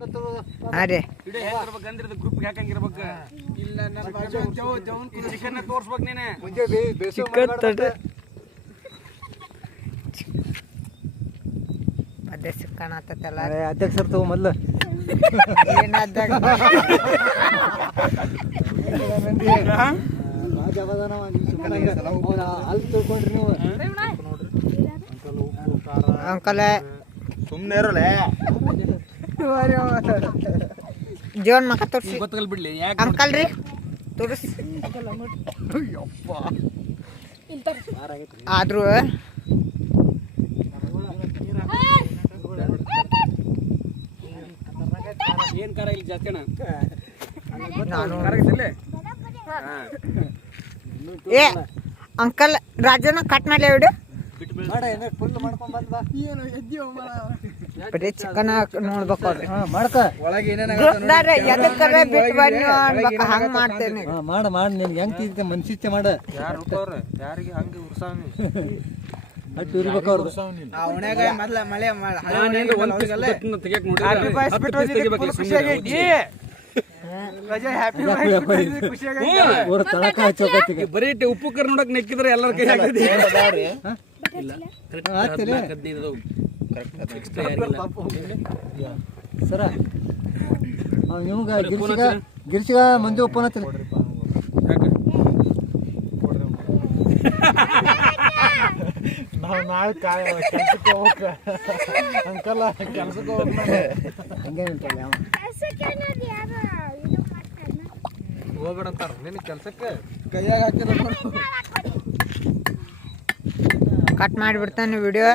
ಅರೆ ವಿಡಿಯೋ ಹೆಂಗಿರ್ಬೇಕು ಅಂದ್ರೆ ಇದು ಗ್ರೂಪ್ ಹಾಕಂಗಿರ್ಬೇಕು ಇಲ್ಲ ನಮ್ಮ ಬಾಜು ಜವನ್ ಚಿಕನ್ ತೋರಿಸ್ಬೇಕು ನೀನೆ ಮುಂಜೆ ಬೇಸು ಚಿಕನ್ ತಡ್ರಿ ಅದೇ ಕಾಣತ್ತಲ್ಲ ಅಧ್ಯಕ್ಷರು ತಗೋ ಮೊದಲು ಏನಾದಾಗ ಅಲ್ಲಿ ತಿಳ್ಕೊಂಡ್ರಿ ನೀವು ಅಂಕಲ್ ಸುಮ್ಮನೆ ಇರಲ್ಲ ಜೀವನ್ ಮಕ್ಕ ತೋರಿಸಿ ಗೊತ್ತಗಲ್ ಬಿಡ್ಲಿ ಯಾಕೆ ಅಂಕಲ್ ರೀ ತೋರಿಸಿ ಆದ್ರೂ ಏನ್ ಕಾರ ಇಲ್ಲಿ ಜಾಸ್ತಿ ಅಣ್ಣ ನಾನು ಕರಗಿಸಿಲ್ಲ ಏ ಅಂಕಲ್ ರಾಜನ ಕಟ್ ಮಾಡ್ಲಿ ಬಿಡು ಮಾಡ ಏನ ಫುಲ್ ಮಾಡ್ಕೊಂಡ್ ಬಂದ್ ಬಾ ಬರೀ ಚಿಕನ್ ನೋಡ್ಬೇಕು ಅವ್ರಿ ಮಾಡ್ಕ ಒಳಗೆ ಏನೇನ ಗ್ರೂಪ್ದಾರ ಎದಕ್ಕರೆ ಬಿಟ್ಟು ಬನ್ನಿ ಅನ್ಬೇಕು ಹಂಗ ಮಾಡ್ತೇನೆ ಮಾಡ ನಿನ್ಗೆ ಹೆಂಗ್ ತಿಂತ ಮನ್ಸಿಚ್ಚೆ ಮಾಡ ಯಾರು ಹುಟ್ಟವ್ರ ಯಾರಿಗೆ ಹಂಗೆ ಉರ್ಸಾಮಿ ಅಟ್ಟು ಇರ್ಬೇಕು ಅವ್ರು ಅವನ್ಯಾಗ ಮೊದ್ಲ ಮಳೆ ನಾನೇನು ಒಂದು ತೆಗಿಯಕ್ ನೋಡಿ ಅವ್ರ ತಳಕ ಹಚ್ಚೋಕತ್ತಿಗೆ ಬರೀ ಉಪ್ಪು ಕರ್ ನೋಡಕ್ ನೆಕ್ಕಿದ್ರೆ ಎಲ್ಲರ ಕೈ ಆಗ್ತದೆ ಇಲ್ಲ ಸರ ನಿಮ್ಗ ಗಿರ್ಸಿಗ ಮಂಜು ಒಪ್ಪನ ನಾವು ನಾಳೆ ಕೆಲ್ಸಕ್ಕೆ ಹೋಗ್ಬೇಕು ಅಂಕಲ್ ಕೆಲ್ಸಕ್ಕೆ ಹೋಗ್ಬೇಕು ಹಂಗೇನಿಲ್ಲ ಹೋಗ್ಬೇಡ ಅಂತಾರ ನಿನ್ನ ಕೆಲ್ಸಕ್ಕೆ ಕೈಯಾಗ ಹಾಕಿರ ಕಟ್ ಮಾಡಿಬಿಡ್ತಾನೆ ವಿಡಿಯೋ